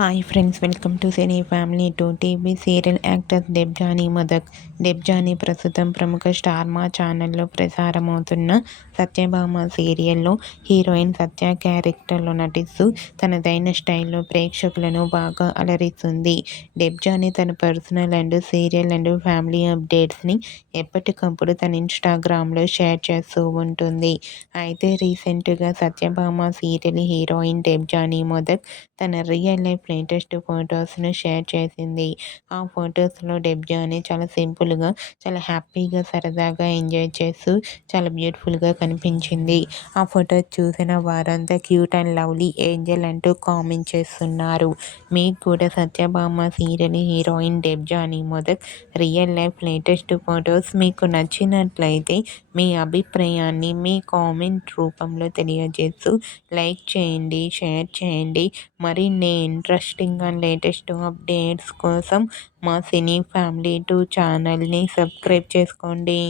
Hi friends, welcome to cine family two. TV serial actor Debjani Modak. Debjani ప్రస్తుతం ప్రముఖ star మా ఛానల్లో ప్రసారమవుతున్న సత్యభామ సీరియల్లో హీరోయిన్ సత్య క్యారెక్టర్లో నటిస్తూ తనదైన స్టైల్లో ప్రేక్షకులను బాగా అలరిస్తుంది. దెబ్జానీ తన personal and serial and family అప్డేట్స్ని ఎప్పటికప్పుడు తన ఇన్స్టాగ్రామ్లో షేర్ చేస్తూ ఉంటుంది. అయితే రీసెంట్గా సత్యభామ సీరియల్ హీరోయిన్ దెబ్జానీ మొదక్ తన రియల్ లైఫ్ లేటెస్ట్ ఫొటోస్ను షేర్ చేసింది. ఆ ఫొటోస్లో దెబ్జానీ చాలా సింపుల్గా, చాలా హ్యాపీగా, సరదాగా ఎంజాయ్ చేస్తూ చాలా బ్యూటిఫుల్గా కనిపించింది. ఆ ఫొటోస్ చూసిన వారంతా క్యూట్ అండ్ లవ్లీ ఏంజల్ అంటూ కామెంట్ చేస్తున్నారు. మీకు కూడా Satyabhama serial heroine Debjani Modak real life latest photos మీకు నచ్చినట్లయితే మీ అభిప్రాయాన్ని మీ కామెంట్ రూపంలో తెలియజేస్తూ లైక్ చేయండి, షేర్ చేయండి. మరిన్ని ఇంట్రెస్టింగ్ అండ్ లేటెస్ట్ అప్డేట్స్ కోసం మా సినీ ఫ్యామిలీ 2 ఛానల్ని సబ్స్క్రైబ్ చేసుకోండి.